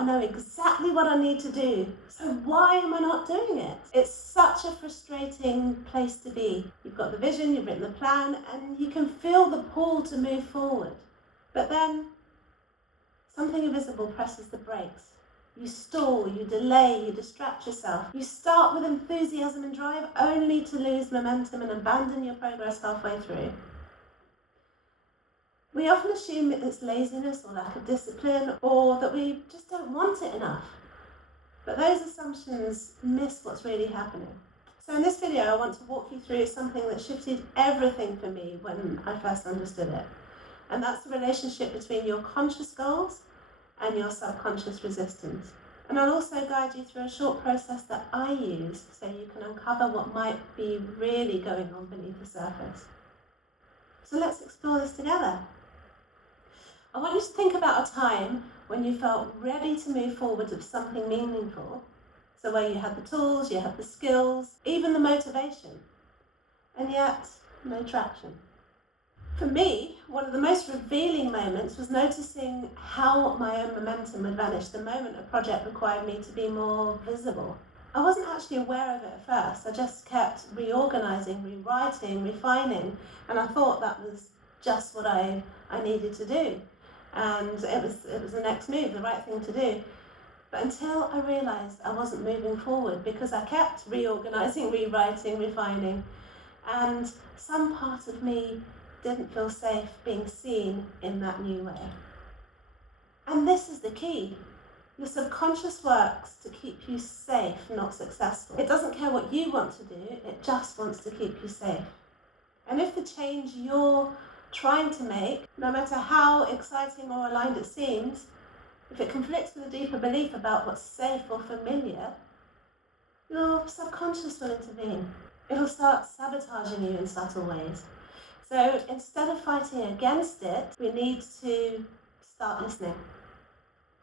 I know exactly what I need to do. So why am I not doing it? It's such a frustrating place to be. You've got the vision, you've written the plan, and you can feel the pull to move forward. But then something invisible presses the brakes. You stall, you delay, you distract yourself. You start with enthusiasm and drive only to lose momentum and abandon your progress halfway through. We often assume it's laziness or lack of discipline, or that we just don't want it enough. But those assumptions miss what's really happening. So in this video, I want to walk you through something that shifted everything for me when I first understood it. And that's the relationship between your conscious goals and your subconscious resistance. And I'll also guide you through a short process that I use so you can uncover what might be really going on beneath the surface. So let's explore this together. I want you to think about a time when you felt ready to move forward with something meaningful. So where you had the tools, you had the skills, even the motivation, and yet no traction. For me, one of the most revealing moments was noticing how my own momentum had vanished the moment a project required me to be more visible. I wasn't actually aware of it at first. I just kept reorganizing, rewriting, refining, and I thought that was just what I needed to do. And it was the next move, the right thing to do. But until I realized I wasn't moving forward because I kept reorganizing, rewriting, refining, and some part of me didn't feel safe being seen in that new way. And this is the key. Your subconscious works to keep you safe, not successful. It doesn't care what you want to do, it just wants to keep you safe. And if the change you're trying to make, no matter how exciting or aligned it seems, if it conflicts with a deeper belief about what's safe or familiar, your subconscious will intervene. It'll start sabotaging you in subtle ways. So instead of fighting against it, we need to start listening,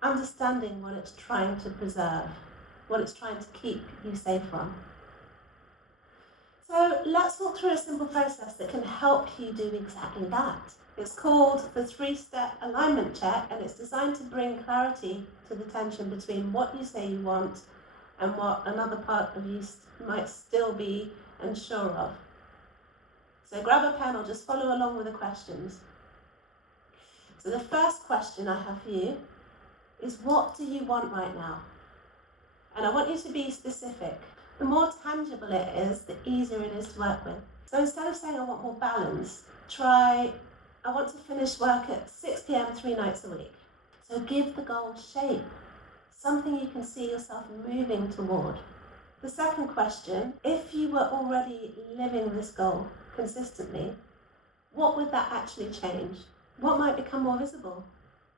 understanding what it's trying to preserve, what it's trying to keep you safe from. So let's walk through a simple process that can help you do exactly that. It's called the 3-step alignment check, and it's designed to bring clarity to the tension between what you say you want and what another part of you might still be unsure of. So grab a pen or just follow along with the questions. So the first question I have for you is, what do you want right now? And I want you to be specific. The more tangible it is, the easier it is to work with. So instead of saying I want more balance, try I want to finish work at 6 p.m. 3 nights a week. So give the goal shape, something you can see yourself moving toward. The second question, if you were already living this goal consistently, what would that actually change? What might become more visible?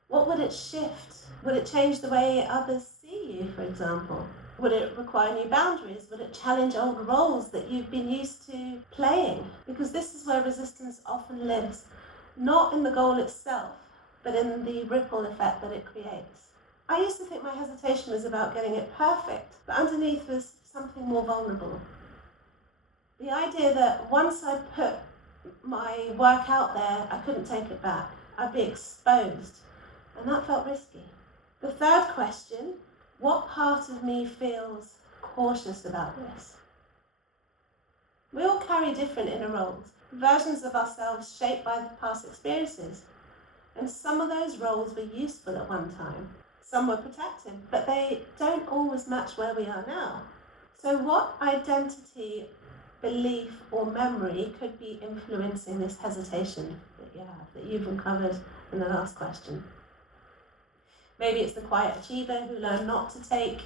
What would it shift? Would it change the way others see you, for example? Would it require new boundaries? Would it challenge old roles that you've been used to playing? Because this is where resistance often lives, not in the goal itself, but in the ripple effect that it creates. I used to think my hesitation was about getting it perfect, but underneath was something more vulnerable. The idea that once I put my work out there, I couldn't take it back. I'd be exposed, and that felt risky. The third question, what part of me feels cautious about this? We all carry different inner roles, versions of ourselves shaped by the past experiences. And some of those roles were useful at one time. Some were protective, but they don't always match where we are now. So what identity, belief, or memory could be influencing this hesitation that you've uncovered in the last question? Maybe it's the quiet achiever who learned not to take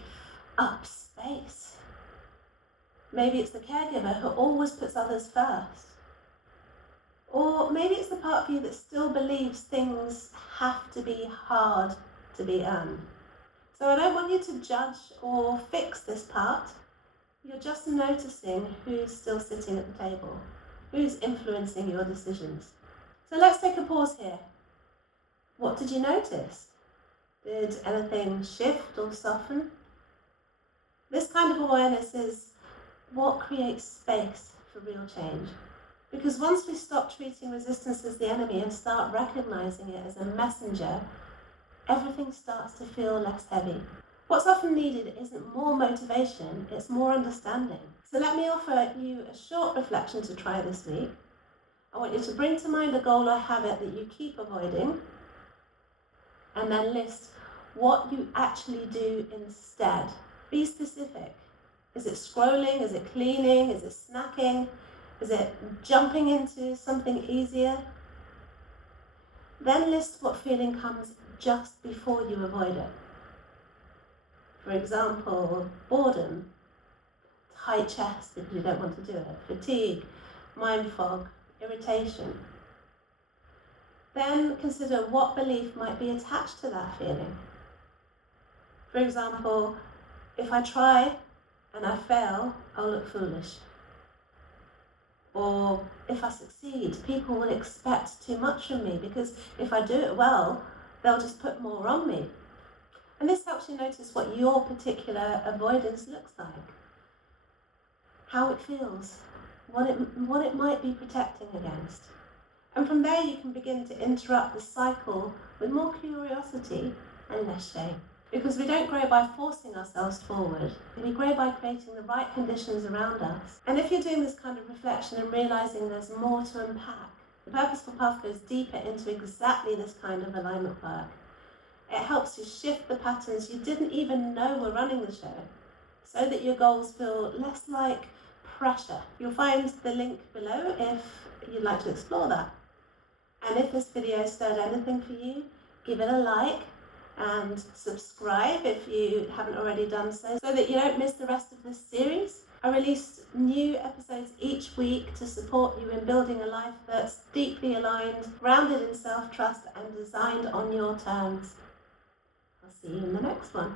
up space. Maybe it's the caregiver who always puts others first. Or maybe it's the part of you that still believes things have to be hard to be earned. So I don't want you to judge or fix this part. You're just noticing who's still sitting at the table, who's influencing your decisions. So let's take a pause here. What did you notice? Did anything shift or soften? This kind of awareness is what creates space for real change. Because once we stop treating resistance as the enemy and start recognizing it as a messenger, everything starts to feel less heavy. What's often needed isn't more motivation, it's more understanding. So let me offer you a short reflection to try this week. I want you to bring to mind a goal or habit that you keep avoiding, and then list what you actually do instead. Be specific. Is it scrolling? Is it cleaning? Is it snacking? Is it jumping into something easier? Then list what feeling comes just before you avoid it. For example, boredom, tight chest because you don't want to do it, fatigue, mind fog, irritation. Then consider what belief might be attached to that feeling. For example, if I try and I fail, I'll look foolish. Or if I succeed, people will expect too much from me because if I do it well, they'll just put more on me. And this helps you notice what your particular avoidance looks like, how it feels, what it might be protecting against. And from there you can begin to interrupt the cycle with more curiosity and less shame. Because we don't grow by forcing ourselves forward, we grow by creating the right conditions around us. And if you're doing this kind of reflection and realising there's more to unpack, the Purposeful Path goes deeper into exactly this kind of alignment work. It helps you shift the patterns you didn't even know were running the show, so that your goals feel less like pressure. You'll find the link below if you'd like to explore that. And if this video stirred anything for you, give it a like and subscribe if you haven't already done so that you don't miss the rest of this series. I release new episodes each week to support you in building a life that's deeply aligned, grounded in self-trust and designed on your terms. I'll see you in the next one.